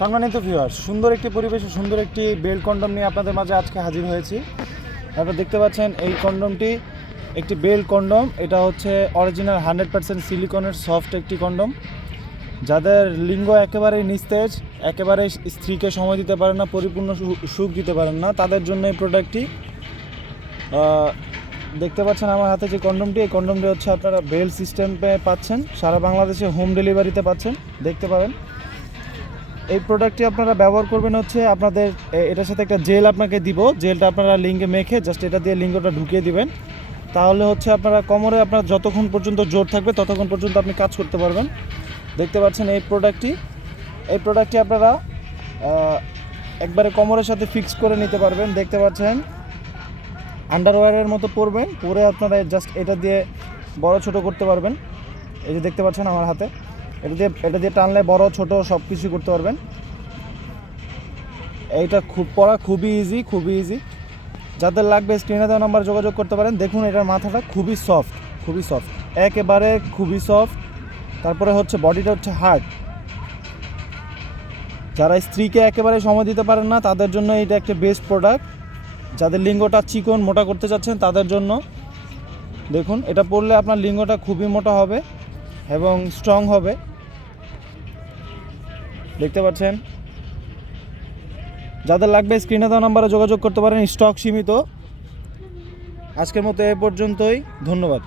সম্মানিত ভিউয়ার্স, সুন্দর একটি পরিবেশে সুন্দর একটি বেল্ট কন্ডম নিয়ে আপনাদের মাঝে আজকে হাজির হয়েছি। আপনারা দেখতে পাচ্ছেন এই কন্ডমটি একটি বেল্ট কন্ডম। এটা হচ্ছে অরিজিনাল 100% সিলিকনের সফট একটি কন্ডম। যাদের লিঙ্গ একেবারেই নিস্তেজ, একেবারে স্ত্রীকে সময় দিতে পারেন না, পরিপূর্ণ সুখ দিতে পারেন না, তাদের জন্য এই প্রোডাক্টটি। দেখতে পাচ্ছেন আমার হাতে যে কন্ডমটি, এই কন্ডমটি হচ্ছে আপনারা বেল্ট সিস্টেমে পাচ্ছেন, সারা বাংলাদেশে হোম ডেলিভারিতে পাচ্ছেন, দেখতে পারেন। এই প্রোডাক্টটি আপনারা ব্যবহার করবেন হচ্ছে আপনাদের এটার সাথে একটা জেল আপনাকে দিব। জেলটা আপনারা লিঙ্গে মেখে জাস্ট এটা দিয়ে লিঙ্গটা ঢুকিয়ে দিবেন। তাহলে হচ্ছে আপনারা কোমরে আপনার যতক্ষণ পর্যন্ত জোর থাকবে ততক্ষণ পর্যন্ত আপনি কাজ করতে পারবেন। দেখতে পাচ্ছেন এই প্রোডাক্টটি আপনারা একবারে কোমরের সাথে ফিক্স করে নিতে পারবেন। দেখতে পাচ্ছেন আন্ডারওয়্যারের মতো পরবেন, পরে আপনারা জাস্ট এটা দিয়ে বড় ছোট করতে পারবেন। এই যে দেখতে পাচ্ছেন আমার হাতে, এটা দিয়ে টানলে বড় ছোট সব কিছু করতে পারবেন। এইটা পরা খুবই ইজি। যাদের লাগবে স্ক্রিনে দেওয়া নাম্বার যোগাযোগ করতে পারেন। দেখুন এটার মাথাটা খুবই সফট, একেবারে খুবই সফট। তারপরে হচ্ছে বডিটা হচ্ছে হার্ড। যারা স্ত্রীকে একেবারে সময় দিতে পারেন না তাদের জন্য এটা একটা বেস্ট প্রোডাক্ট। যাদের লিঙ্গটা চিকন মোটা করতে চাচ্ছেন তাদের জন্য দেখুন, এটা পরলে আপনার লিঙ্গটা খুবই মোটা হবে এবং স্ট্রং হবে। দেখতে পাচ্ছেন, যাদের লাগবে স্ক্রিনে দেওয়া নাম্বারে যোগাযোগ করতে পারেন। স্টক সীমিত। আজকের মতো এ পর্যন্তই, ধন্যবাদ।